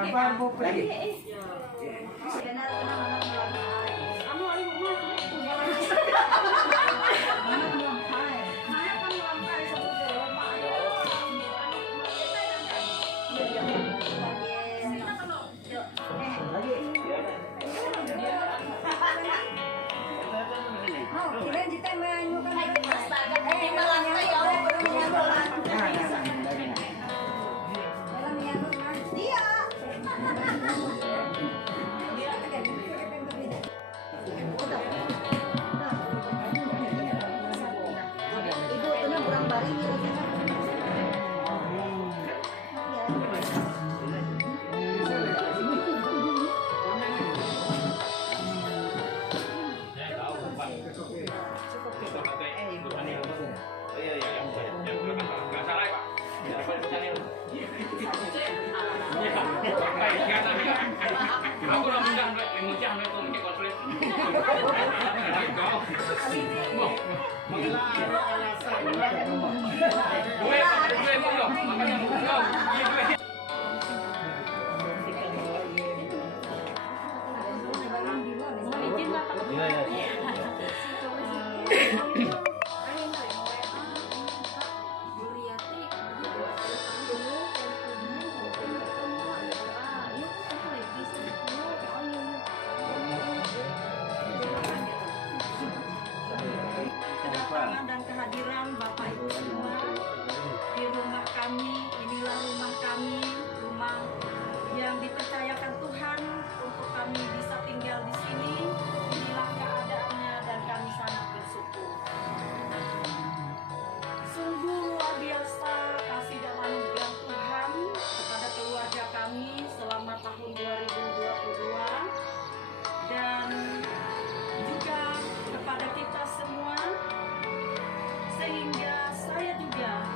Lagi. Kedatangan dan kehadiran Bapak Ibu semua di rumah kami. Inilah rumah kami, rumah yang dipercayakan Tuhan untuk kami bisa tinggal di sini. Inilah keadaannya dan kami sangat bersyukur. Sungguh luar biasa kasih dan anugerah Tuhan kepada keluarga kami selama tahun 2022 dan juga kepada kita semua, sehingga saya juga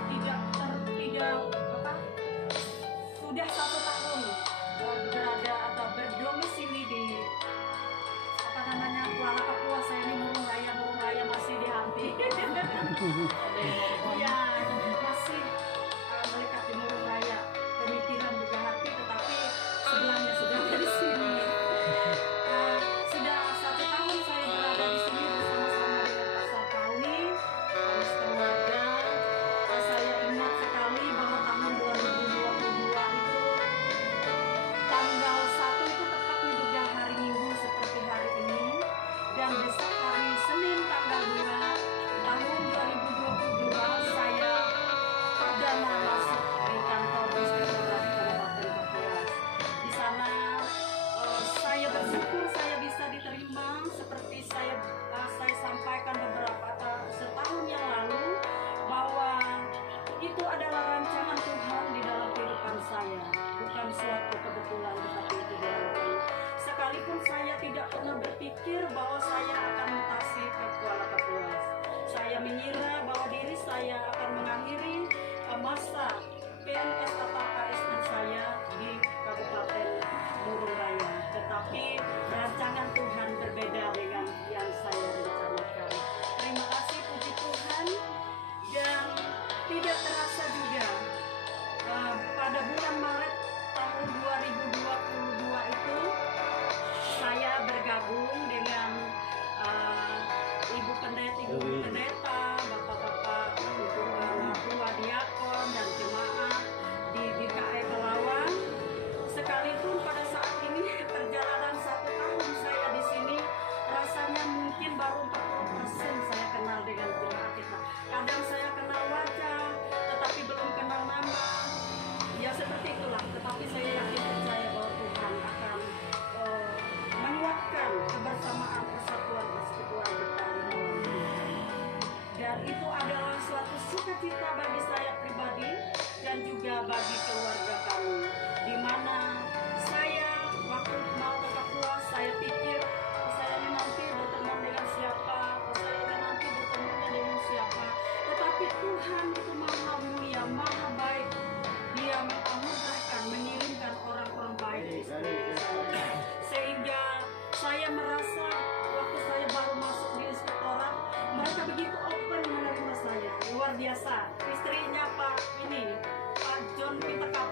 sudah 1 tahun berada atau berdomisili di Kuala Papua. Saya ini murung raya masih di hati. Ya, masih melekat di murung raya, pemikiran juga hati, tetapi sebelahnya sudah dari sini. Sudah 1 tahun saya berada di sini bersama-sama dengan Pak Sarkawi, harus keluarga. Saya ingat sekali bahwa tahun 2022 itu tanggal 1 itu tepatnya juga hari Minggu seperti hari ini, dan besok hari Senin tanggal 2 tahun 2022 saya perdana masuk di kantor Inspektorat Kabupaten Kapuas. Di sana saya bersyukur saya bisa diterima seperti saya sampaikan setahun yang lalu, bahwa itu adalah rancangan Tuhan di dalam kehidupan saya, bukan suatu kebetulan, tetapi itu dilakukan. Sekalipun saya tidak pernah berpikir bahwa saya akan mutasi ke Kuala Kapuas. Saya mengira bahwa diri saya akan mengakhiri masa PNS atau ASN saya di Kabupaten Murung Raya. Tetapi rancangan Tuhan berbeda dengan yang saya rencanakan. Terima kasih, puji Tuhan. Dan tidak terasa juga pada bulan Maret tahun 2022 itu saya bergabung dengan ibu pendeta, bapak-bapak, tua diakon dan jemaat di GKI Pelawang. Sekalipun pada saat ini perjalanan 1 tahun saya di sini, rasanya mungkin baru 40% saya kenal dengan jemaat kita. Kadang saya kenal wajah, tetapi belum kenal nama. Ya seperti itulah. Tetapi saya yakin percaya bahwa Tuhan akan menguatkan kebersamaan, persatuan, persekutuan kita. Dan itu adalah suatu sukacita bagi saya pribadi dan juga bagi keluarga kami. Di mana saya waktu mau ke Papua, saya pikir saya ini nanti berteman dengan siapa, saya ini nanti bertemannya dengan siapa. Tetapi Tuhan itu maha mulia, maha baik. Dia menganugerahkan, mengirimkan orang-orang baik di sekitar saya. Sehingga saya merasa waktu saya baru masuk di inspektorat, mereka begitu open menerima saya. Luar biasa. Istrinya Pak John Pitekap.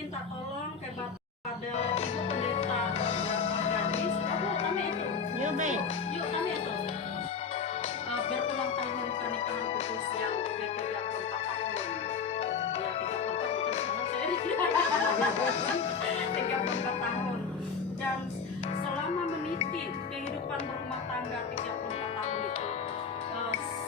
minta tolong kepada Ibu Pendeta Gadis, kami itu. Yuk, baik. Yuk kami itu. Berulang tahun pernikahan kudus yang ke-34 tahun. Ya 34 bukan salah saya. 34 tahun. Dan selama meniti kehidupan berumah tangga 34 tahun itu,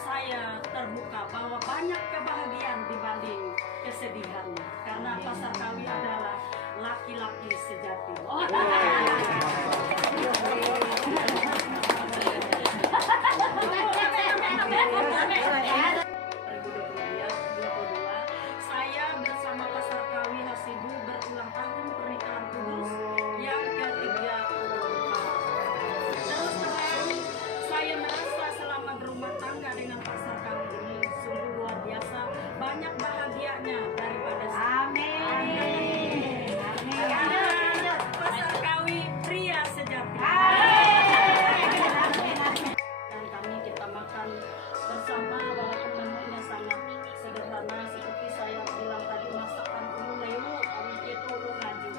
saya terbuka bahwa banyak kebahagiaan dibanding kesedihannya. Karena Pasar Kawi adalah laki-laki sejati. Oh. Saya bersama Pasar Kawi Hasibu berulang tahun pernikahan kudus yang ke-34. Terus terang, saya merasa selama berumah tangga dengan Pasar Kawi ini sungguh luar biasa, banyak bahagianya daripada Amin. karena Pasar Kawi pria sejati. Dan kami kita makan bersama walaupun menunya sangat sederhana seperti saya bilang tadi, masakan ulu leu kami itu ulu ngaju.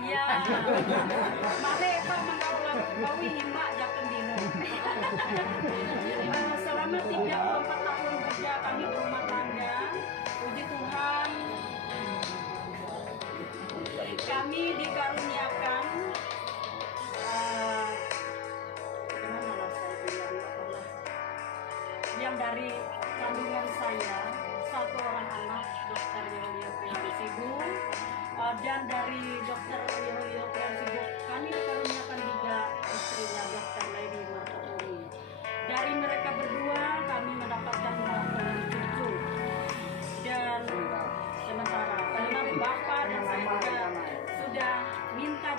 Iya. Mare itu mengawal kawi himba jaken dino. Selama 34 tahun kerja kami berumah tangga, puji Tuhan, kami dikaruniakan gimana lah saya bilang ya, yang dari kandungan saya satu orang anak Dokter Yoyo Prihansibu, dan dari Dokter Yoyo Prihansibu kami dikaruniakan juga istrinya Dokter Lady Martopoli. Dari mereka berdua kami mendapatkan cucu. Dan sementara karena Bapak dan saya juga sudah minta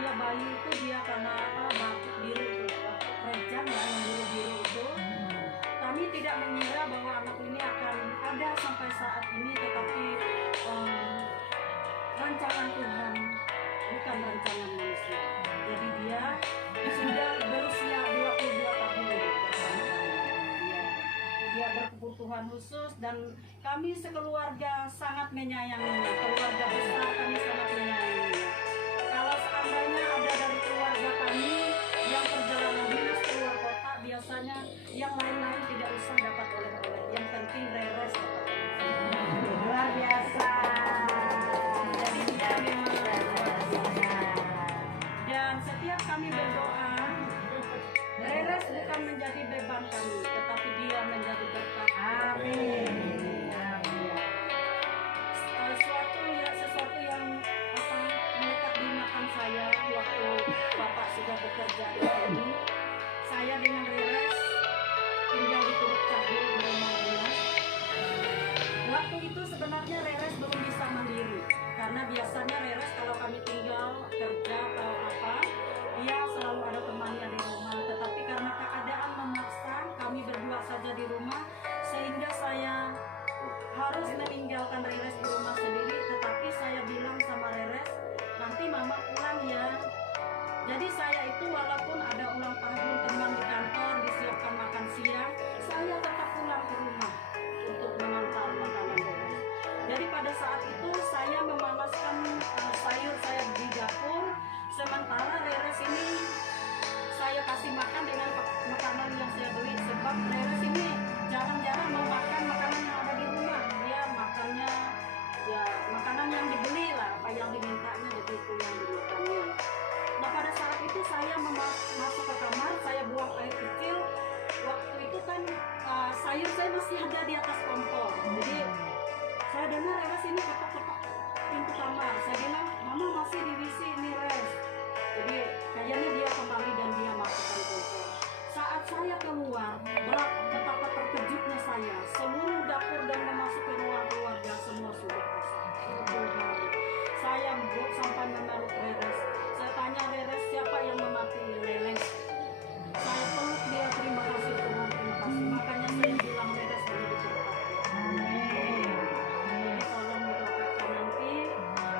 dia bayi itu dia karena apa batuk biru itu batuk rejang ya yang biru-biru itu. Kami tidak mengira bahwa anak ini akan ada sampai saat ini, tetapi rancangan Tuhan bukan rancangan manusia. Jadi dia sudah berusia 22 tahun bersama kami. Dia berkebutuhan khusus dan kami sekeluarga sangat menyayanginya. Keluarga besar kami sangat menyayanginya. Kalau seandainya ada dari keluarga kami yang perjalanan dinas keluar kota, biasanya yang lain-lain tidak usah dapat oleh-oleh. Yang penting Reres dapat oleh-oleh. Luar biasa. Jadi dia memang luar biasa. Dan setiap kami berdoa, Reres bukan menjadi beban kami, tetapi dia menjadi berkat. Amin. Sesuatu yang melekat di ingatan saya waktu Bapak sudah bekerja di sini. Saya dengan Reres tinggal di Teluk Cahyo di rumah dinas. Waktu itu sebenarnya Reres belum bisa mandiri, karena biasanya Reres kalau kami tinggal kerja atau apa, dia selalu ada temannya di rumah. Tetapi karena keadaan memaksa kami berdua saja di rumah, sehingga saya harus meninggalkan Reres di rumah sendiri. Tetapi saya bilang sama Reres, nanti mama pulang ya. Jadi saya itu walaupun ada ulang tahun teman di kantor disiapkan makan siang, saya tetap pulang ke rumah untuk mengantar makanan Reres. Jadi pada saat itu saya memanaskan sayur saya di dapur, sementara Reres ini saya kasih makan dengan makanan yang saya beli, sebab Reres ini jarang-jarang mau makan makanan yang ada di rumah. Dia makannya ya makanan yang dibeli lah, apa yang dimintanya begitu yang dimakannya. Nah pada saat itu saya masuk ke kamar, saya buang air kecil. Waktu itu kan sayur saya masih ada di atas kompor. Jadi saya dengar Reres ini ketok-ketok pintu kamar. Saya bilang, mama masih di WC ini Res. Jadi kayaknya dia kembali dan dia masukkan kompor. Saat saya keluar, betapa terkejutnya saya. Seluruh dapur dan memasuki ruang keluarga semua sudah kosong. Tuhan, saya sampai memeluk Reres. Saya tanya Reres, siapa yang memati leleng? Saya peluk dia, terima kasih Tuhan, terima kasih. Makanya saya bilang Reres menjadi berkat. Jadi tolong didoakan nanti.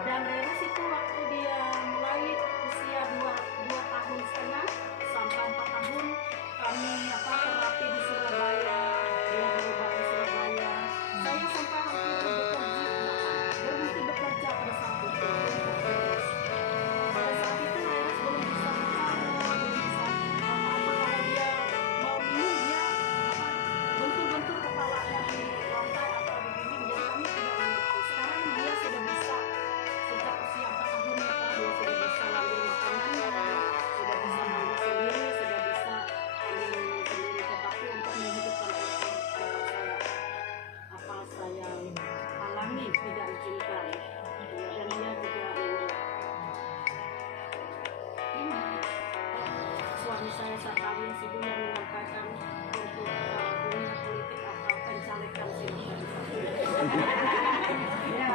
Dan Reres itu waktu dia mulai usia 2 tahun setengah sampai 4 tahun kami terapi di Surabaya, dia berobat di Surabaya. Saya sampai hampir berhenti bekerja pada saat itu. Pada saat itu Reres belum bisa bicara, belum bisa apa-apa. Kalau dia mau minum dia bentur-bentur kepalanya di lantai atau di dinding. Jadi kami tidak mengerti. Sekarang dia sudah bisa sejak usia 4 tahun ya Pak, dia sudah bisa ngambil makanannya, sudah bisa mandi sendiri, sudah bisa ambil minum sendiri. Tetapi untuk menghidupkan ekor saya halangi, tidak izinkan. Dan dia juga suami saya saat kawin sebelumnya menyampaikan untuk dunia politik atau pencalekan silahkan. Ya.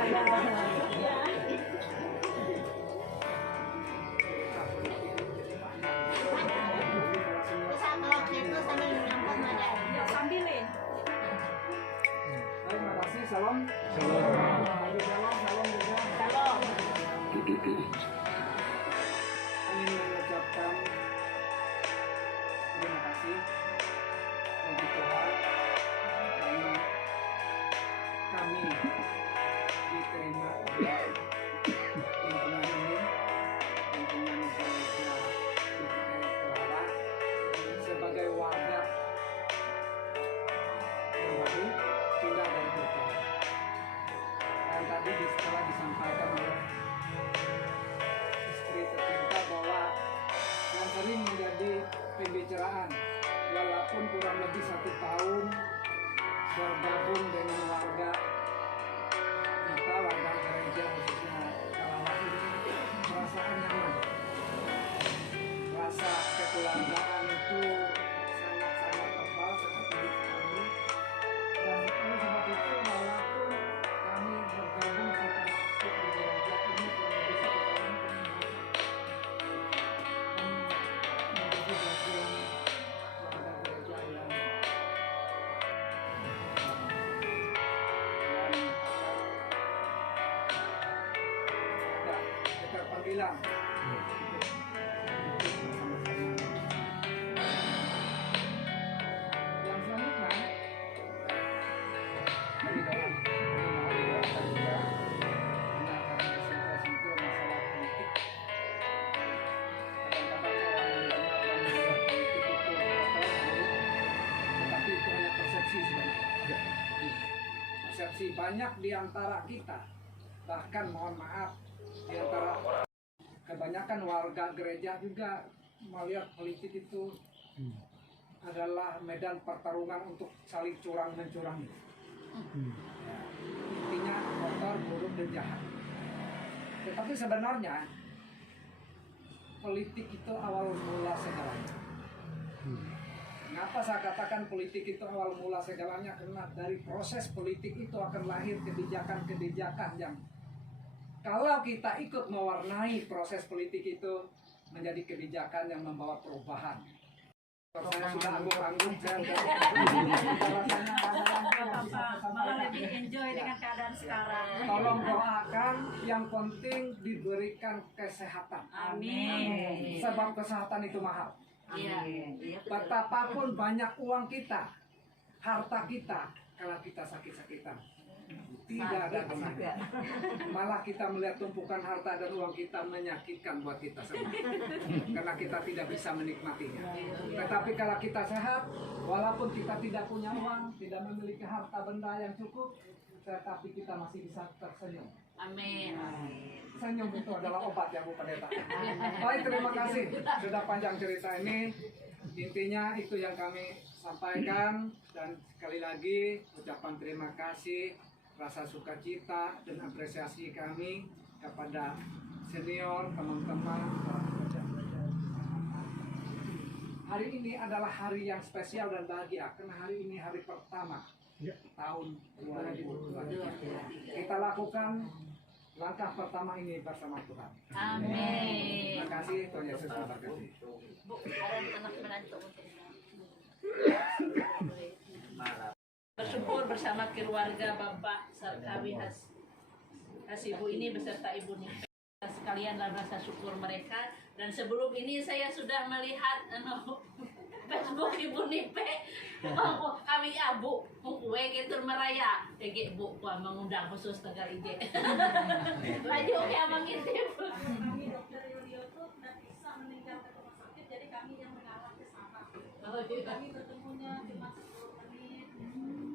Ya sambilin. Terima kasih, salam. Salam juga. Salam. Ingin mengucapkan terima kasih untuk Tuhan karena kami diterima bilang yang selanjutnya dari doa juga sentil-sentil masalah politik. Kadang-kadang orang mendengar dan melihat politik itu kotor, buruk, tetapi itu hanya persepsi sebenarnya. Persepsi banyak di antara kita, bahkan mohon maaf, di antara kebanyakan warga gereja juga melihat politik itu adalah medan pertarungan untuk saling curang-mencurangi. Ya, intinya kotor, buruk, dan jahat. Tetapi sebenarnya politik itu awal mula segalanya. Kenapa saya katakan politik itu awal mula segalanya? Karena dari proses politik itu akan lahir kebijakan-kebijakan yang kalau kita ikut mewarnai proses politik itu menjadi kebijakan yang membawa perubahan. Saya sudah angguk-angguk, saya rasanya malah lebih enjoy dengan keadaan sekarang. tolong doakan, yang penting diberikan kesehatan. Amin. Sebab kesehatan itu mahal. Iya. Betapapun banyak uang kita, harta kita, kalau kita sakit-sakitan, tidak ada gunanya. Malah kita melihat tumpukan harta dan uang kita menyakitkan buat kita semua, karena kita tidak bisa menikmatinya. Tetapi kalau kita sehat, walaupun kita tidak punya uang, tidak memiliki harta benda yang cukup, tetapi kita masih bisa tersenyum. Amin. Senyum itu adalah obat ya Bu Pendeta. Baik, terima kasih. Sudah panjang cerita ini. Intinya itu yang kami sampaikan. Dan sekali lagi ucapan terima kasih, rasa sukacita dan apresiasi kami kepada senior, teman-teman. Hari ini adalah hari yang spesial dan bahagia karena hari ini hari pertama tahun 2023. Kita lakukan langkah pertama ini bersama Tuhan. Amin. Terima kasih, Tuhan Yesus memberkati. Bu, ada anak menantu untuk bersyukur bersama keluarga Bapak Sarkawi Hasibu ini beserta Ibu Nipe sekalian dalam rasa syukur mereka. Dan sebelum ini saya sudah melihat Facebook Ibu Nipe kami abu kue ketur meraya tege bu mengundang khusus Tegal IG. Laju ya mengintip. Kami dokter Yulio tuh tidak bisa meninggalkan rumah sakit, jadi kami yang mengawal ke sana. Kami bertemunya cuma 10 menit.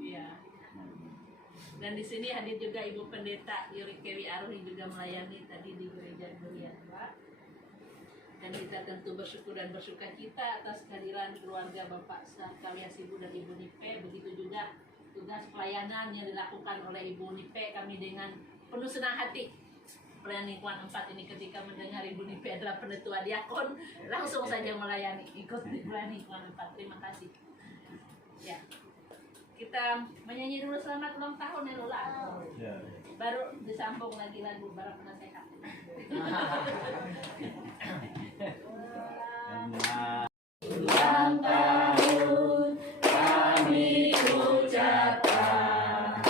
Iya. Dan di sini hadir juga Ibu Pendeta Yuri Kewi Aruh yang juga melayani tadi di Gereja Duria 2. Dan kita tentu bersyukur dan bersuka cita atas kehadiran keluarga Bapak Sarkawi Hasibu dan Ibu Nipe. Begitu juga tugas pelayanan yang dilakukan oleh Ibu Nipe. Kami dengan penuh senang hati pelayan lingkungan 4 ini ketika mendengar Ibu Nipe adalah penetua diakon, langsung saja melayani, ikut di pelayan lingkungan 4. Terima kasih. Ya, kita menyanyi dulu selamat ulang tahun ya Lola. Baru disambung lagi lagu Barang Penasehat. Ulang tahun kami ucapkan,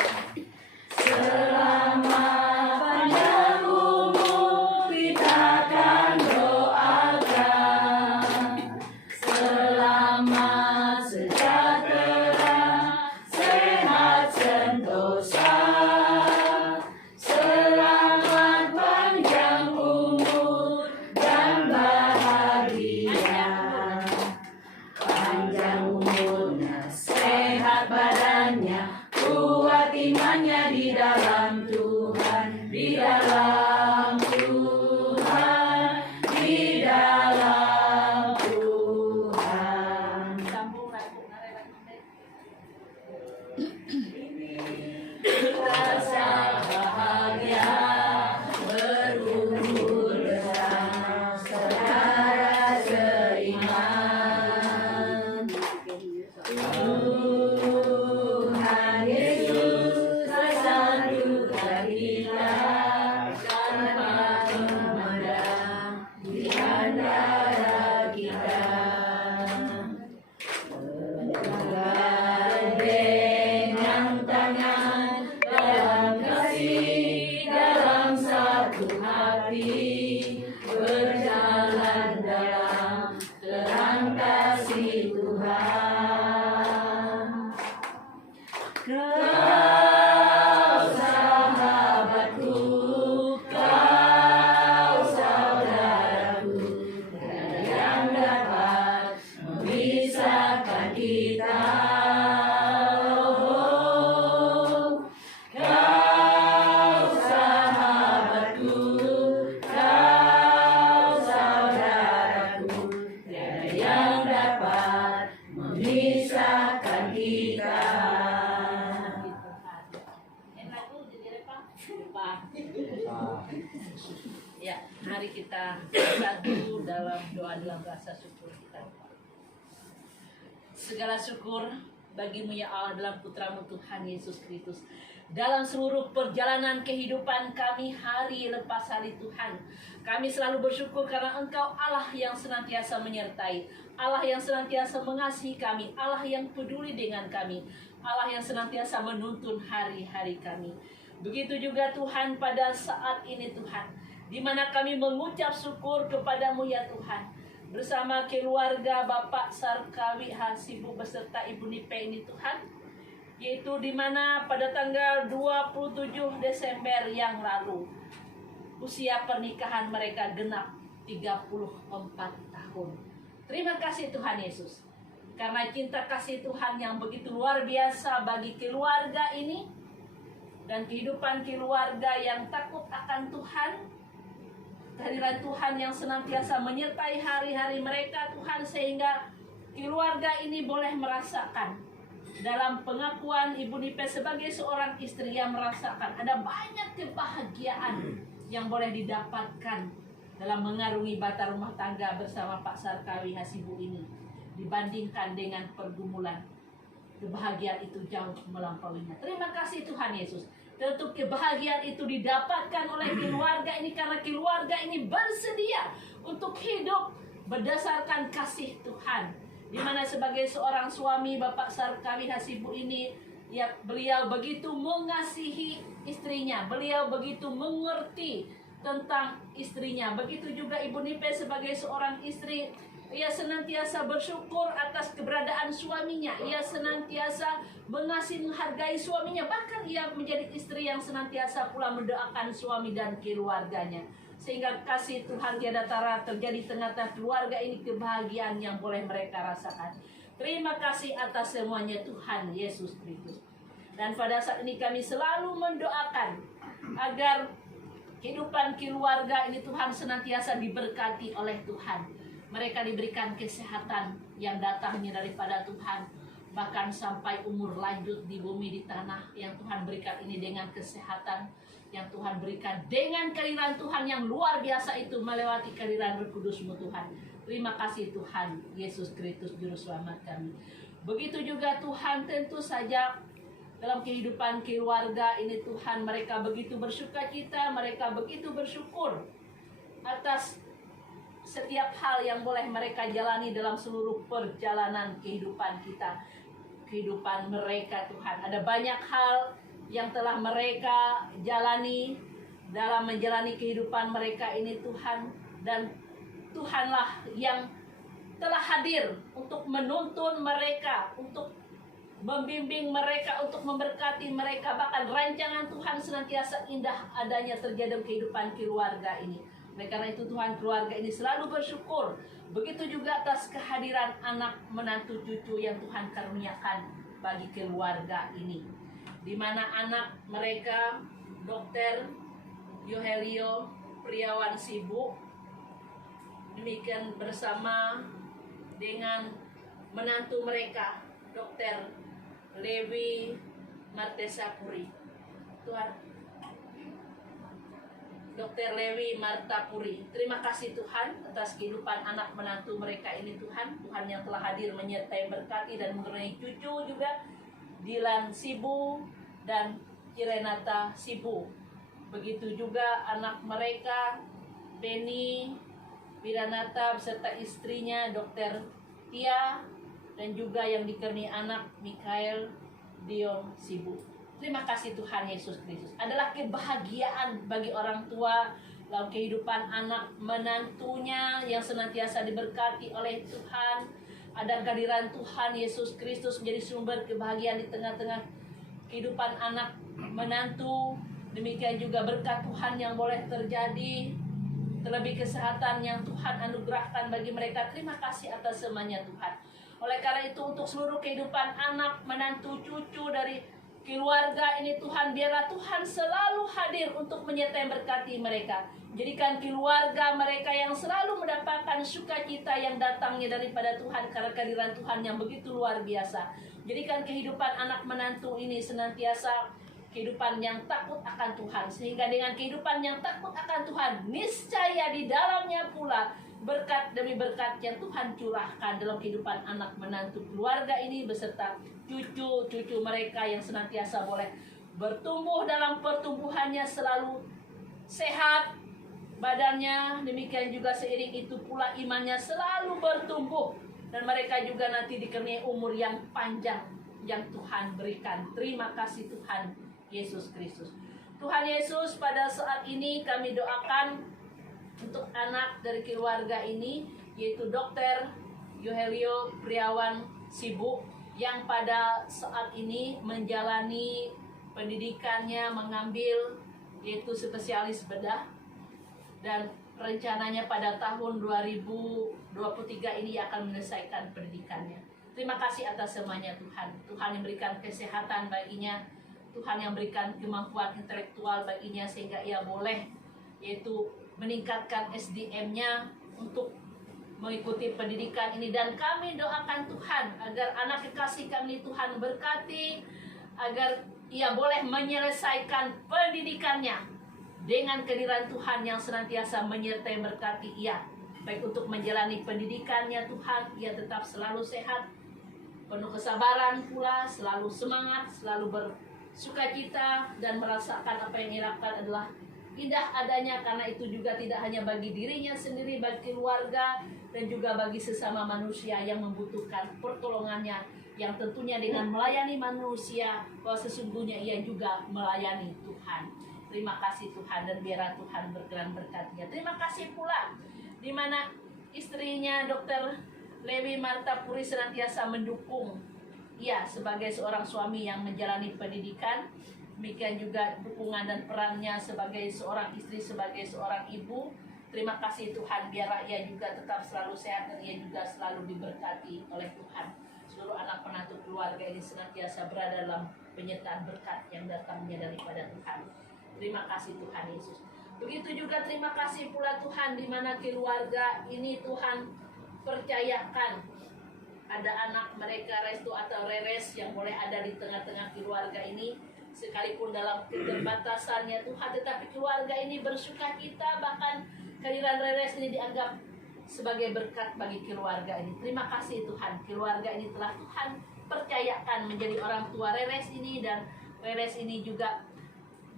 selamat panjang umur kita akan doakan, selamat sejahtera, sehat sentosa, selamat panjang umur dan bahagia. kita. Oh, kau sahabatku, kau saudaraku, tiada yang dapat memisahkan kita. Ya, mari kita bersatu dalam doa dalam rasa syukur kita. Segala syukur bagimu ya Allah dalam putramu Tuhan Yesus Kristus. Dalam seluruh perjalanan kehidupan kami hari lepas hari Tuhan, kami selalu bersyukur karena Engkau Allah yang senantiasa menyertai, Allah yang senantiasa mengasihi kami, Allah yang peduli dengan kami, Allah yang senantiasa menuntun hari-hari kami. Begitu juga Tuhan pada saat ini Tuhan, di mana kami mengucap syukur kepadamu ya Tuhan, bersama keluarga Bapak Sarkawi Hasibu beserta Ibu Nipe ini Tuhan, yaitu di mana pada tanggal 27 Desember yang lalu usia pernikahan mereka genap 34 tahun. Terima kasih Tuhan Yesus, karena cinta kasih Tuhan yang begitu luar biasa bagi keluarga ini dan kehidupan keluarga yang takut akan Tuhan. Kehadiran Tuhan yang senantiasa menyertai hari-hari mereka Tuhan, sehingga keluarga ini boleh merasakan dalam pengakuan Ibu Nipe sebagai seorang istri yang merasakan ada banyak kebahagiaan yang boleh didapatkan dalam mengarungi bata rumah tangga bersama Pak Sarkawi Hasibu ini dibandingkan dengan pergumulan. Kebahagiaan itu jauh melampauinya. Terima kasih Tuhan Yesus. Tentu kebahagiaan itu didapatkan oleh keluarga ini karena keluarga ini bersedia untuk hidup berdasarkan kasih Tuhan. Di mana sebagai seorang suami Bapak Sarkawi Hasibu ini, ya beliau begitu mengasihi istrinya, beliau begitu mengerti tentang istrinya. Begitu juga Ibu Nipe sebagai seorang istri, ia senantiasa bersyukur atas keberadaan suaminya. Ia senantiasa mengasihi, menghargai suaminya. Bahkan ia menjadi istri yang senantiasa pula mendoakan suami dan keluarganya. Sehingga kasih Tuhan tiada tara terjadi tengah-tengah keluarga ini, kebahagiaan yang boleh mereka rasakan. Terima kasih atas semuanya Tuhan Yesus Kristus. Dan pada saat ini kami selalu mendoakan agar kehidupan keluarga ini Tuhan senantiasa diberkati oleh Tuhan. Mereka diberikan kesehatan yang datangnya daripada Tuhan, bahkan sampai umur lanjut di bumi di tanah yang Tuhan berikan ini dengan kesehatan yang Tuhan berikan dengan kehadiran Tuhan yang luar biasa itu melewati kehadiran Roh Kudus-Mu Tuhan. Terima kasih Tuhan Yesus Kristus Juru Selamat kami. Begitu juga Tuhan, tentu saja dalam kehidupan keluarga ini Tuhan, mereka begitu bersukacita, mereka begitu bersyukur atas setiap hal yang boleh mereka jalani dalam seluruh perjalanan kehidupan kita, kehidupan mereka Tuhan. Ada banyak hal yang telah mereka jalani dalam menjalani kehidupan mereka ini Tuhan. Dan Tuhanlah yang telah hadir untuk menuntun mereka, untuk membimbing mereka, untuk memberkati mereka. Bahkan rancangan Tuhan senantiasa indah adanya terjadi dalam kehidupan keluarga ini. Oleh karena itu Tuhan, keluarga ini selalu bersyukur. Begitu juga atas kehadiran anak, menantu, cucu yang Tuhan karuniakan bagi keluarga ini. Di mana anak mereka, Dr. Yohelio Priawan Sibu, demikian bersama dengan menantu mereka, Dr. Lewi Martesapuri. Tuhan, Dr. Lewi Martapuri. Terima kasih Tuhan atas kehidupan anak menantu mereka ini Tuhan. Tuhan yang telah hadir menyertai, berkati dan mengenai cucu juga, Dilan Sibu dan Irenata Sibu. Begitu juga anak mereka, Beni Wiranata beserta istrinya Dr. Tia, dan juga yang dikaruniai anak Mikael Dion Sibu. Terima kasih Tuhan Yesus Kristus. Adalah kebahagiaan bagi orang tua dalam kehidupan anak menantunya yang senantiasa diberkati oleh Tuhan. Ada kehadiran Tuhan Yesus Kristus menjadi sumber kebahagiaan di tengah-tengah kehidupan anak menantu. Demikian juga berkat Tuhan yang boleh terjadi, terlebih kesehatan yang Tuhan anugerahkan bagi mereka. Terima kasih atas semuanya Tuhan. Oleh karena itu untuk seluruh kehidupan anak, menantu, cucu dari keluarga ini Tuhan, biarlah Tuhan selalu hadir untuk menyertai berkati mereka. Jadikan keluarga mereka yang selalu mendapatkan sukacita yang datangnya daripada Tuhan karena kehadiran Tuhan yang begitu luar biasa. Jadikan kehidupan anak menantu ini senantiasa kehidupan yang takut akan Tuhan, sehingga dengan kehidupan yang takut akan Tuhan, niscaya di dalamnya pula berkat demi berkat yang Tuhan curahkan dalam kehidupan anak menantu keluarga ini beserta cucu-cucu mereka yang senantiasa boleh bertumbuh dalam pertumbuhannya selalu sehat badannya, demikian juga seiring itu pula imannya selalu bertumbuh dan mereka juga nanti dikaruniai umur yang panjang yang Tuhan berikan. Terima kasih Tuhan Yesus Kristus. Tuhan Yesus, pada saat ini kami doakan untuk anak dari keluarga ini, yaitu Dr. Yohelio Priawan Sibu, yang pada saat ini menjalani pendidikannya, mengambil yaitu spesialis bedah, dan rencananya pada tahun 2023 ini akan menyelesaikan pendidikannya. Terima kasih atas semuanya Tuhan. Tuhan yang berikan kesehatan baginya, Tuhan yang berikan kemampuan intelektual baginya sehingga ia boleh yaitu meningkatkan SDM-nya untuk mengikuti pendidikan ini. Dan kami doakan Tuhan agar anak kekasih kami Tuhan berkati, agar ia boleh menyelesaikan pendidikannya dengan kehadiran Tuhan yang senantiasa menyertai berkati ia. Baik untuk menjalani pendidikannya Tuhan, ia tetap selalu sehat, penuh kesabaran pula, selalu semangat, selalu bersukacita, dan merasakan apa yang ia lakukan adalah indah adanya, karena itu juga tidak hanya bagi dirinya sendiri, bagi keluarga, dan juga bagi sesama manusia yang membutuhkan pertolongannya, yang tentunya dengan melayani manusia, bahwa sesungguhnya ia juga melayani Tuhan. Terima kasih Tuhan, dan biarlah Tuhan berkenan berkatinya. Terima kasih pula di mana istrinya Dr. Lewi Marta Puri senantiasa mendukung ia sebagai seorang suami yang menjalani pendidikan. Demikian juga dukungan dan perannya sebagai seorang istri, sebagai seorang ibu. Terima kasih Tuhan, biarlah ia juga tetap selalu sehat dan ia juga selalu diberkati oleh Tuhan. Seluruh anak penantu keluarga ini senantiasa berada dalam penyertaan berkat yang datangnya daripada Tuhan. Terima kasih Tuhan Yesus. Begitu juga terima kasih pula Tuhan, di mana keluarga ini Tuhan percayakan ada anak mereka Restu atau Reres yang boleh ada di tengah-tengah keluarga ini. Sekalipun dalam keterbatasannya Tuhan, tetapi keluarga ini bersukacita, bahkan kehadiran Reres ini dianggap sebagai berkat bagi keluarga ini. Terima kasih Tuhan, keluarga ini telah Tuhan percayakan menjadi orang tua Reres ini, dan Reres ini juga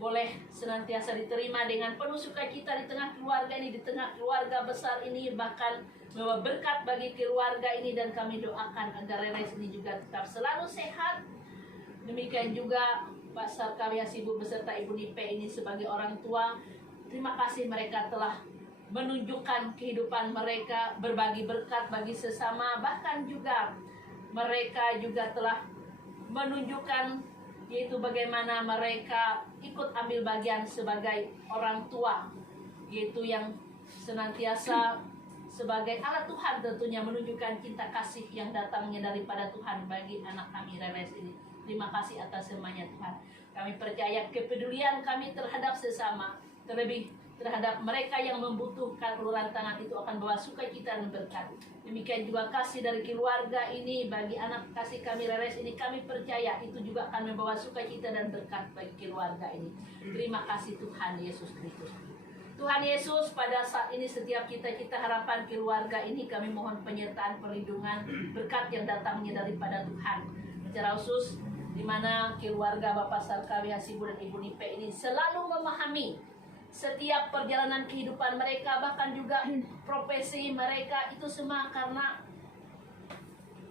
boleh senantiasa diterima dengan penuh sukacita di tengah keluarga ini, di tengah keluarga besar ini, bahkan membawa berkat bagi keluarga ini. Dan kami doakan agar Reres ini juga tetap selalu sehat. Demikian juga Pak Sarkawi Hasibu beserta Ibu Nipe ini sebagai orang tua. Terima kasih mereka telah menunjukkan kehidupan mereka, berbagi berkat bagi sesama. Bahkan juga mereka juga telah menunjukkan yaitu bagaimana mereka ikut ambil bagian sebagai orang tua, yaitu yang senantiasa sebagai alat Tuhan tentunya menunjukkan cinta kasih yang datangnya daripada Tuhan bagi anak kami Reres ini. Terima kasih atas semuanya Tuhan. Kami percaya kepedulian kami terhadap sesama, terlebih terhadap mereka yang membutuhkan uluran tangan itu akan bawa sukacita dan berkat. Demikian juga kasih dari keluarga ini bagi anak kasih kami Reres ini, kami percaya itu juga akan membawa sukacita dan berkat bagi keluarga ini. Terima kasih Tuhan Yesus Kristus. Tuhan Yesus, pada saat ini setiap kita harapan keluarga ini kami mohon penyertaan, perlindungan, berkat yang datangnya daripada Tuhan. Secara khusus di mana keluarga Bapak Sarkawi Hasibu dan Ibu Nipe ini selalu memahami setiap perjalanan kehidupan mereka, bahkan juga profesi mereka, itu semua karena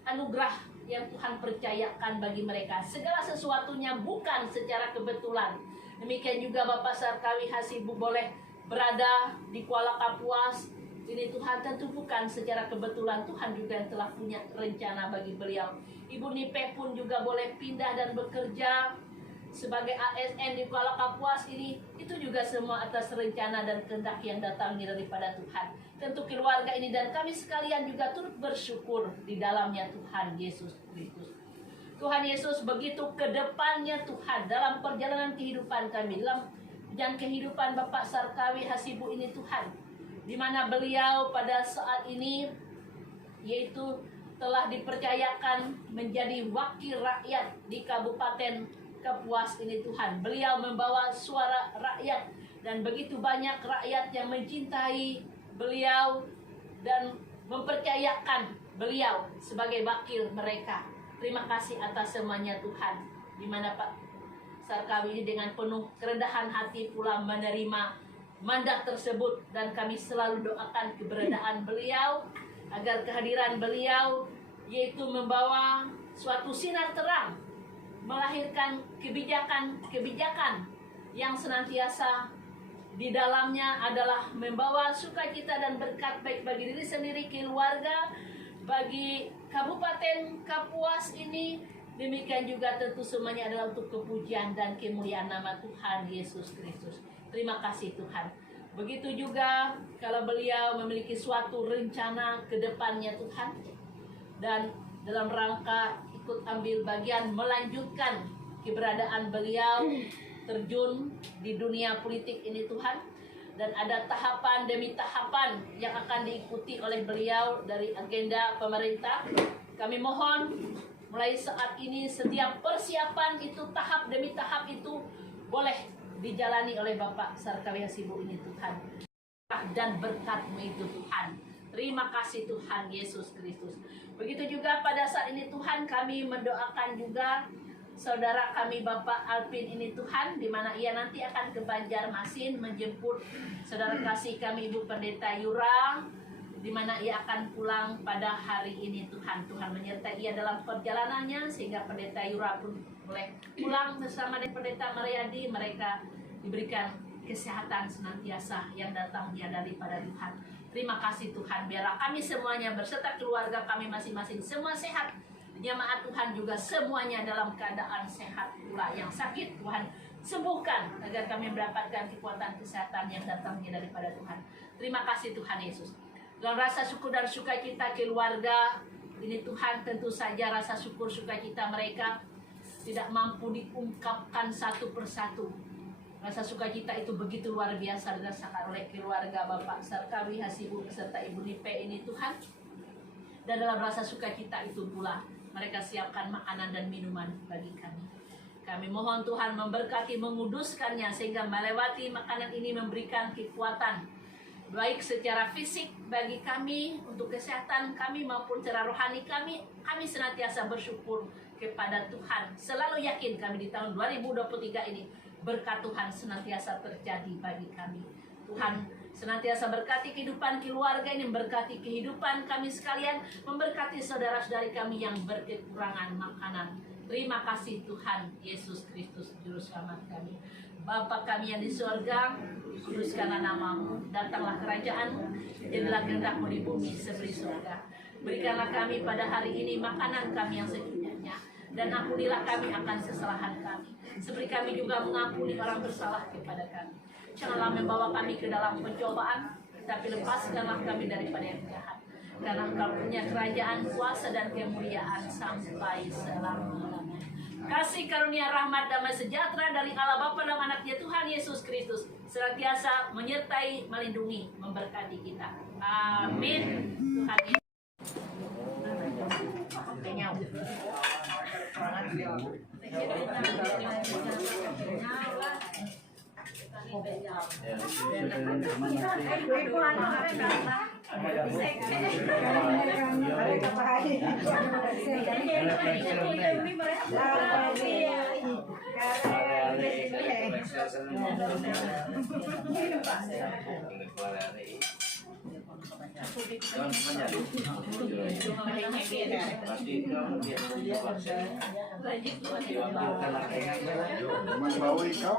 anugerah yang Tuhan percayakan bagi mereka. Segala sesuatunya bukan secara kebetulan. Demikian juga Bapak Sarkawi Hasibu boleh berada di Kuala Kapuas ini, Tuhan tentu bukan secara kebetulan. Tuhan juga yang telah punya rencana bagi beliau. Ibu Nipe pun juga boleh pindah dan bekerja sebagai ASN di Kuala Kapuas ini, itu juga semua atas rencana dan kehendak yang datangnya daripada Tuhan. Tentu keluarga ini dan kami sekalian juga turut bersyukur di dalamnya Tuhan Yesus Kristus. Tuhan Yesus begitu ke depannya Tuhan dalam perjalanan kehidupan kami, dalam dan kehidupan Bapak Sarkawi Hasibu ini Tuhan, di mana beliau pada saat ini yaitu telah dipercayakan menjadi wakil rakyat di Kabupaten Kapuas ini Tuhan. Beliau membawa suara rakyat dan begitu banyak rakyat yang mencintai beliau dan mempercayakan beliau sebagai wakil mereka. Terima kasih atas semuanya Tuhan, di mana Pak Sarkawi ini dengan penuh kerendahan hati pula menerima mandat tersebut, dan kami selalu doakan keberadaan beliau agar kehadiran beliau yaitu membawa suatu sinar terang, melahirkan kebijakan yang senantiasa di dalamnya adalah membawa sukacita dan berkat baik bagi diri sendiri, keluarga, bagi Kabupaten Kapuas ini. Demikian juga tentu semuanya adalah untuk kepujian dan kemuliaan nama Tuhan Yesus Kristus. Terima kasih Tuhan. Begitu juga kalau beliau memiliki suatu rencana ke depannya Tuhan, dan dalam rangka ikut ambil bagian melanjutkan keberadaan beliau terjun di dunia politik ini Tuhan, dan ada tahapan demi tahapan yang akan diikuti oleh beliau dari agenda pemerintah. Kami mohon mulai saat ini setiap persiapan itu tahap demi tahap itu boleh dijalani oleh Bapak Sarkawi Hasibu ini Tuhan, dan berkat-Mu itu Tuhan. Terima kasih Tuhan Yesus Kristus. Begitu juga pada saat ini Tuhan, kami mendoakan juga saudara kami Bapak Alpin ini Tuhan, di mana ia nanti akan ke Banjarmasin menjemput saudara kasih kami Ibu Pendeta Yura, di mana ia akan pulang pada hari ini Tuhan. Tuhan menyertai ia dalam perjalanannya sehingga Pendeta Yura pun boleh pulang bersama dengan Pendeta Mariadi. Mereka diberikan kesehatan senantiasa yang datangnya daripada Tuhan. Terima kasih Tuhan, biarlah kami semuanya berserta keluarga kami masing-masing semua sehat. Jemaat Tuhan juga semuanya dalam keadaan sehat pula. Yang sakit Tuhan sembuhkan agar kami mendapatkan kekuatan kesehatan yang datangnya daripada Tuhan. Terima kasih Tuhan Yesus. Dalam rasa syukur dan sukacita keluarga ini Tuhan, tentu saja rasa syukur sukacita mereka tidak mampu diungkapkan satu persatu. Rasa sukacita itu begitu luar biasa dirasakan oleh keluarga Bapak Sarkawi Hasibu beserta Ibu Nipe ini Tuhan. Dan dalam rasa sukacita itu pula mereka siapkan makanan dan minuman bagi kami. Kami mohon Tuhan memberkati, menguduskannya sehingga melewati makanan ini memberikan kekuatan baik secara fisik bagi kami untuk kesehatan kami maupun secara rohani kami. Kami senantiasa bersyukur kepada Tuhan. Selalu yakin kami di tahun 2023 ini berkat Tuhan senantiasa terjadi bagi kami. Tuhan senantiasa berkati kehidupan keluarga ini, memberkati kehidupan kami sekalian, memberkati saudara-saudari kami yang berkekurangan makanan. Terima kasih Tuhan Yesus Kristus Juru Selamat kami. Bapa kami yang di surga, kuduskanlah nama-Mu, datanglah kerajaan-Mu, jadilah kehendak-Mu di bumi seperti surga. Berikanlah kami pada hari ini makanan kami yang secukupnya, dan ampunilah kami akan kesalahan kami, seperti kami juga mengampuni orang bersalah kepada kami. Janganlah membawa kami ke dalam pencobaan, tapi lepaskanlah kami daripada yang jahat. Karena Engkau punya kerajaan, kuasa, dan kemuliaan sampai selama-lamanya. Kasih karunia rahmat damai sejahtera dari Allah Bapa dan Anaknya Tuhan Yesus Kristus senantiasa menyertai, melindungi, memberkati kita. Amin. Tuhan Yesus.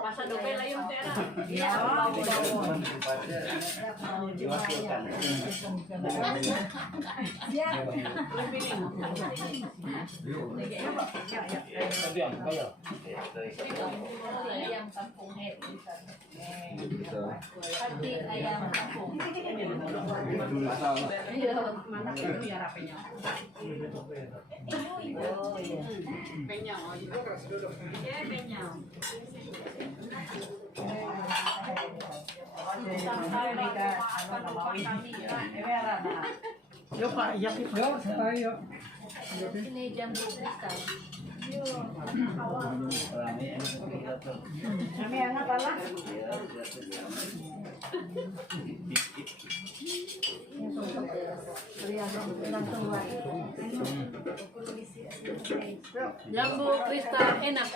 Masa dobe lah yung pera. Ayam kampung pati ayam kampung. Ini jambu kristal. Kami anak pala. Jambu kristal enak.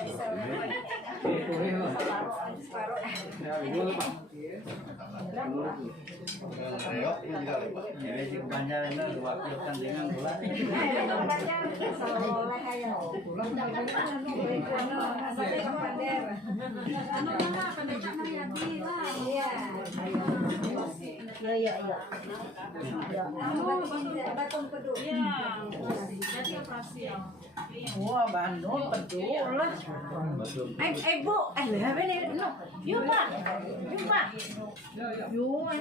Wah, Bandung betul lah. Bu, lah ini, no, yuk Pak, yuk Pak, yuk,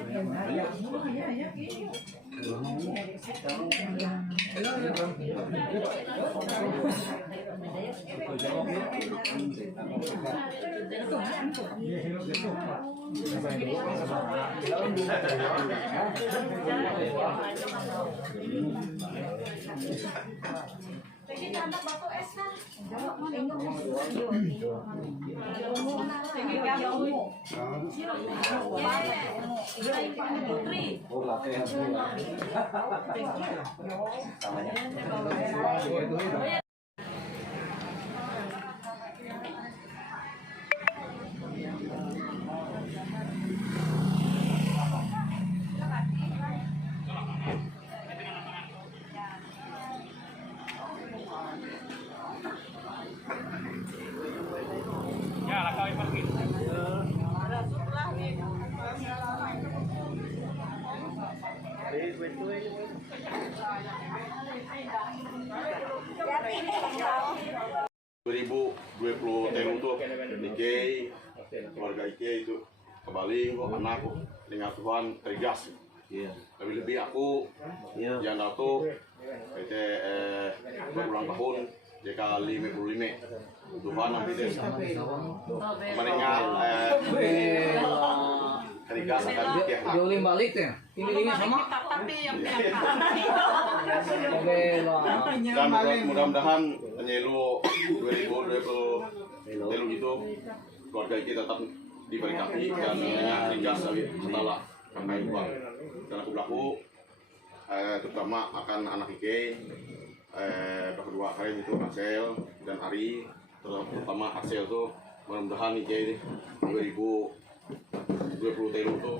tuh Ike, keluarga Ike itu kebaling kok anakku dengan Tuhan terigas. Tapi lebih aku yang tuh itu berulang tahun JK 55 Tuhan nanti deh mendengar terigas akan Diuling balik ya. Ini sama. Dan mudah-mudahan penyelu 2020 itu keluarga kita tetap diberkati dan terigas setelah kami uang. Dan aku berlaku terutama akan anak Ike, kedua kali itu Axel dan Ari, terutama Axel tuh mudah-mudahan Ike 2020 itu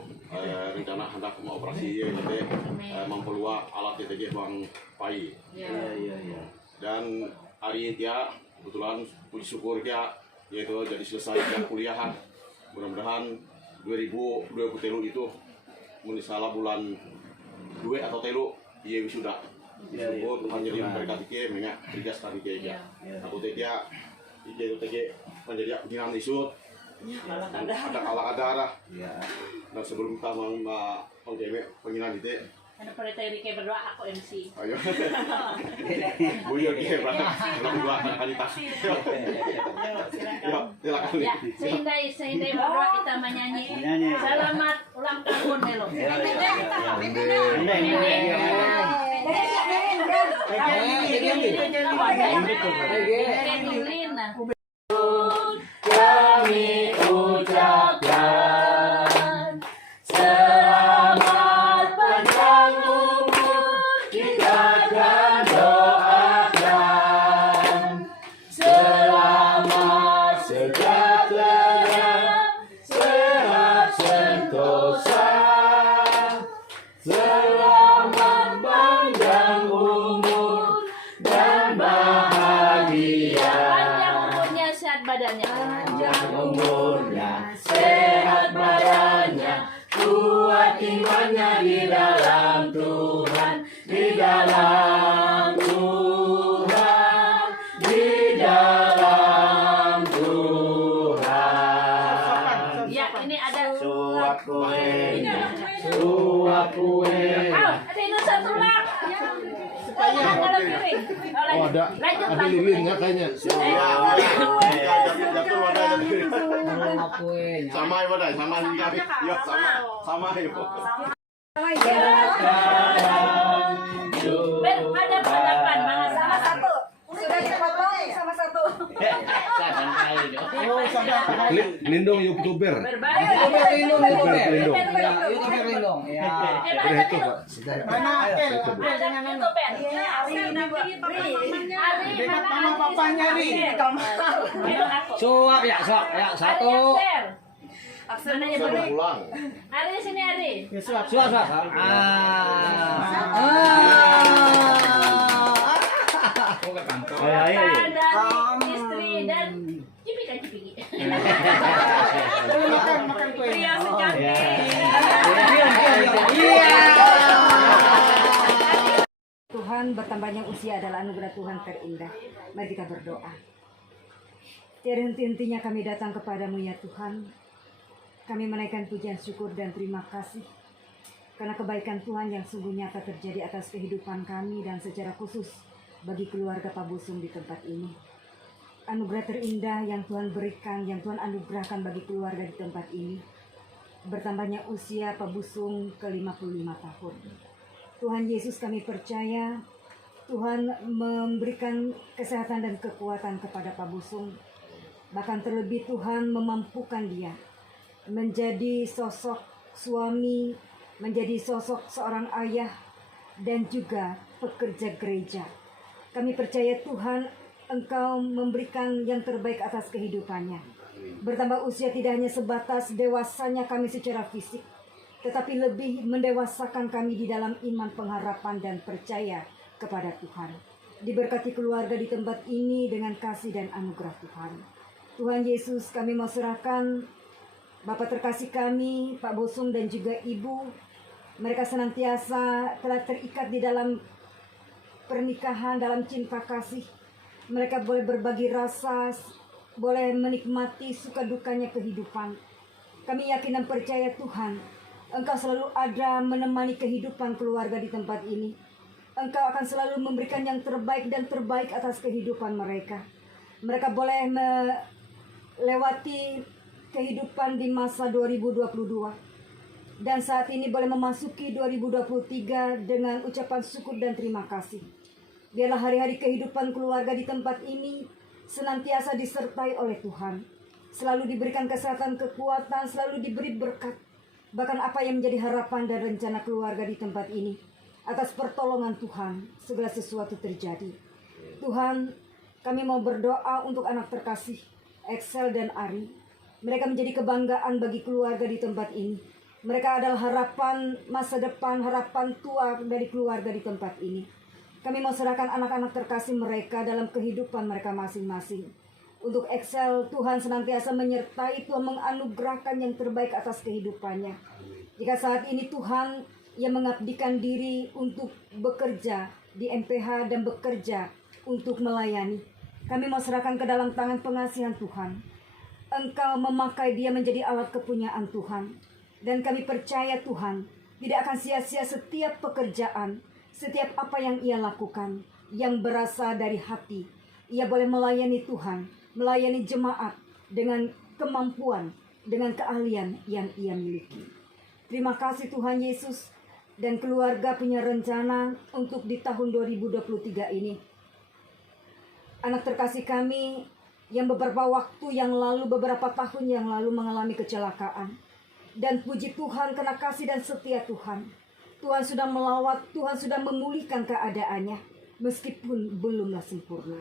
rencana hendak mau operasi ya jadi memperluas alat TTG Bang Pai. Dan Ari dia kebetulan puji syukur dia yaitu jadi selesai dan kuliah. Mudah-mudahan 2020 itu salah bulan 2 atau telu iya wisuda. Syukur Tuhan jadi memberkati dia mengingat tiga sekali dia. Aku dia itu menjadi pimpinan isut. Ada kala lah. Dan sebelum kita penginan itu Ada pada tadi kayak berdoa aku MC. ayo buyur dia belum dua kali tas. Silakan. Ya, sehindai berdoa kita menyanyi. Selamat ulang tahun Melo. Kami ucapkan selamat panjang umur, kita akan doakan selamat sejahtera, sehat sentosa, selamat panjang umur. badannya. umurnya, Sehat badannya, kuat imannya di dalam Tuhan, di dalam Tuhan, di dalam Tuhan. Ya, ini ada Suap kue. Ini ada kue. Suap kue. Ada ini satu lah. Kalau piring. Oh, ada lilin nggak kayaknya? Sama ibu dah, sama kami. Ya, sama ibu. Ben, ada pendapat mana sama satu. Sudah dipotong sama satu. Lindung youtuber. berbahaya. Lindung. YouTuber Lindung. Ya. Udah itu pak. Ada itu Ben. Ari mana papanya Ri. Suap ya, satu. Mana ya Sudah pulang. Ari sini Ari. Suap. Bapak dari istri dan cipiki. Pria secantik. Tuhan, bertambahnya usia adalah anugerah Tuhan terindah. Mari kita berdoa. Tiada henti-hentinya kami datang kepadamu ya Tuhan. Kami menaikkan pujian syukur dan terima kasih karena kebaikan Tuhan yang sungguh nyata terjadi atas kehidupan kami dan secara khusus bagi keluarga Pak Busung di tempat ini. Anugerah terindah yang Tuhan berikan, yang Tuhan anugerahkan bagi keluarga di tempat ini. Bertambahnya usia Pak Busung ke 55 tahun. Tuhan Yesus, kami percaya Tuhan memberikan kesehatan dan kekuatan kepada Pak Busung. Bahkan terlebih Tuhan memampukan dia menjadi sosok suami, menjadi sosok seorang ayah, dan juga pekerja gereja. Kami percaya Tuhan, Engkau memberikan yang terbaik atas kehidupannya. Bertambah usia tidak hanya sebatas dewasanya kami secara fisik, tetapi lebih mendewasakan kami di dalam iman, pengharapan, dan percaya kepada Tuhan. Diberkati keluarga di tempat ini dengan kasih dan anugerah Tuhan. Tuhan Yesus, kami mau serahkan Bapak terkasih kami, Pak Busung dan juga Ibu. Mereka senantiasa telah terikat di dalam pernikahan, dalam cinta kasih. Mereka boleh berbagi rasa, boleh menikmati suka dukanya kehidupan. Kami yakin dan percaya Tuhan, Engkau selalu ada menemani kehidupan keluarga di tempat ini. Engkau akan selalu memberikan yang terbaik dan terbaik atas kehidupan mereka. Mereka boleh melewati kehidupan di masa 2022. Dan saat ini boleh memasuki 2023 dengan ucapan syukur dan terima kasih. Biarlah hari-hari kehidupan keluarga di tempat ini senantiasa disertai oleh Tuhan. Selalu diberikan kesehatan, kekuatan, selalu diberi berkat. Bahkan apa yang menjadi harapan dan rencana keluarga di tempat ini. Atas pertolongan Tuhan, segala sesuatu terjadi. Tuhan, kami mau berdoa untuk anak terkasih, Excel dan Ari. Mereka menjadi kebanggaan bagi keluarga di tempat ini. Mereka adalah harapan masa depan, harapan tua dari keluarga di tempat ini. Kami mau serahkan anak-anak terkasih mereka dalam kehidupan mereka masing-masing. Untuk Excel, Tuhan senantiasa menyertai, Tuhan menganugerahkan yang terbaik atas kehidupannya. Jika saat ini Tuhan yang mengabdikan diri untuk bekerja di MPH dan bekerja untuk melayani, kami mau serahkan ke dalam tangan pengasihan Tuhan. Engkau memakai dia menjadi alat kepunyaan Tuhan. Dan kami percaya Tuhan, tidak akan sia-sia setiap pekerjaan, setiap apa yang ia lakukan, yang berasal dari hati. Ia boleh melayani Tuhan, melayani jemaat dengan kemampuan, dengan keahlian yang ia miliki. Terima kasih Tuhan Yesus, dan keluarga punya rencana untuk di tahun 2023 ini. Anak terkasih kami yang beberapa waktu yang lalu, beberapa tahun yang lalu mengalami kecelakaan. Dan puji Tuhan karena kasih dan setia Tuhan. Tuhan sudah melawat, Tuhan sudah memulihkan keadaannya. Meskipun belumlah sempurna.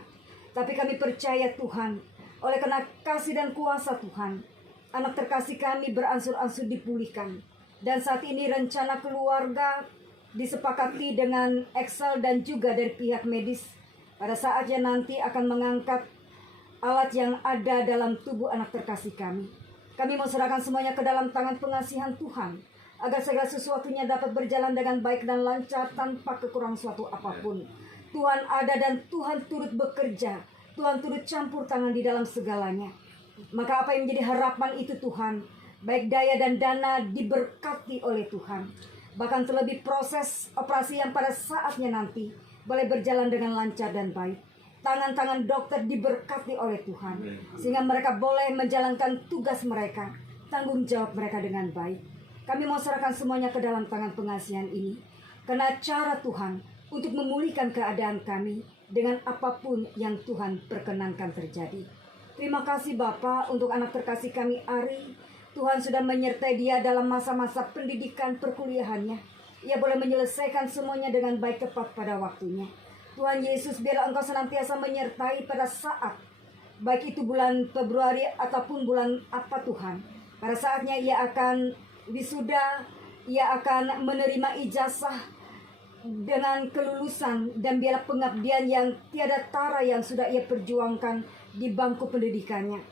Tapi kami percaya Tuhan, oleh karena kasih dan kuasa Tuhan, anak terkasih kami beransur-ansur dipulihkan. Dan saat ini rencana keluarga disepakati dengan Excel dan juga dari pihak medis. Pada saatnya nanti akan mengangkat alat yang ada dalam tubuh anak terkasih kami. Kami mau serahkan semuanya ke dalam tangan pengasihan Tuhan, agar segala sesuatunya dapat berjalan dengan baik dan lancar tanpa kekurangan suatu apapun. Tuhan ada dan Tuhan turut bekerja. Tuhan turut campur tangan di dalam segalanya. Maka apa yang menjadi harapan itu Tuhan, baik daya dan dana diberkati oleh Tuhan. Bahkan terlebih proses operasi yang pada saatnya nanti boleh berjalan dengan lancar dan baik. Tangan-tangan dokter diberkati oleh Tuhan, sehingga mereka boleh menjalankan tugas mereka, tanggung jawab mereka dengan baik. Kami mau serahkan semuanya ke dalam tangan pengasihan ini, karena cara Tuhan untuk memulihkan keadaan kami dengan apapun yang Tuhan perkenankan terjadi. Terima kasih Bapa untuk anak terkasih kami Ari. Tuhan sudah menyertai dia dalam masa-masa pendidikan perkuliahannya. Ia boleh menyelesaikan semuanya dengan baik tepat pada waktunya. Tuhan Yesus, biarlah Engkau senantiasa menyertai pada saat, baik itu bulan Februari ataupun bulan apa Tuhan. Pada saatnya ia akan wisuda, ia akan menerima ijazah dengan kelulusan, dan biarlah pengabdian yang tiada tara yang sudah ia perjuangkan di bangku pendidikannya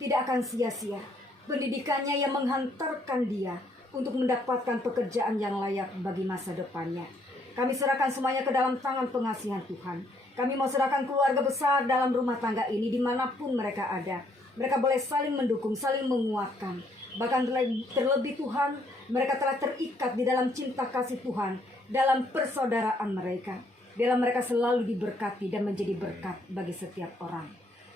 tidak akan sia-sia. Pendidikannya yang menghantarkan dia untuk mendapatkan pekerjaan yang layak bagi masa depannya. Kami serahkan semuanya ke dalam tangan pengasihan Tuhan. Kami mau serahkan keluarga besar dalam rumah tangga ini dimanapun mereka ada. Mereka boleh saling mendukung, saling menguatkan. Bahkan terlebih Tuhan, mereka telah terikat di dalam cinta kasih Tuhan, dalam persaudaraan mereka. Biarlah mereka selalu diberkati dan menjadi berkat bagi setiap orang.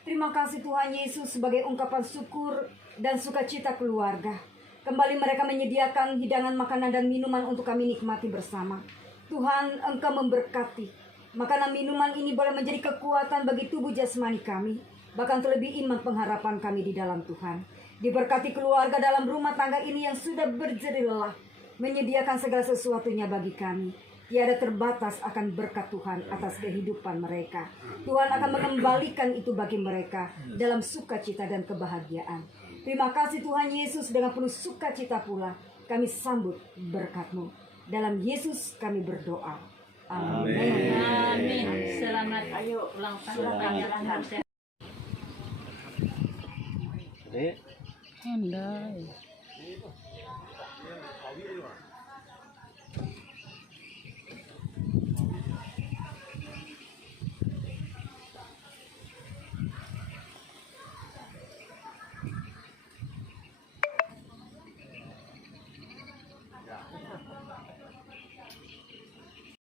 Terima kasih Tuhan Yesus sebagai ungkapan syukur dan sukacita keluarga. Kembali mereka menyediakan hidangan makanan dan minuman untuk kami nikmati bersama. Tuhan, Engkau memberkati. Makanan minuman ini boleh menjadi kekuatan bagi tubuh jasmani kami. Bahkan terlebih iman pengharapan kami di dalam Tuhan. Diberkati keluarga dalam rumah tangga ini yang sudah berjerih lelah menyediakan segala sesuatunya bagi kami. Tiada terbatas akan berkat Tuhan atas kehidupan mereka. Tuhan akan mengembalikan itu bagi mereka dalam sukacita dan kebahagiaan. Terima kasih Tuhan Yesus, dengan penuh sukacita pula kami sambut berkat-Mu. Dalam Yesus kami berdoa. Amin. Amin. Selamat ulang tahun. Dek. Handai.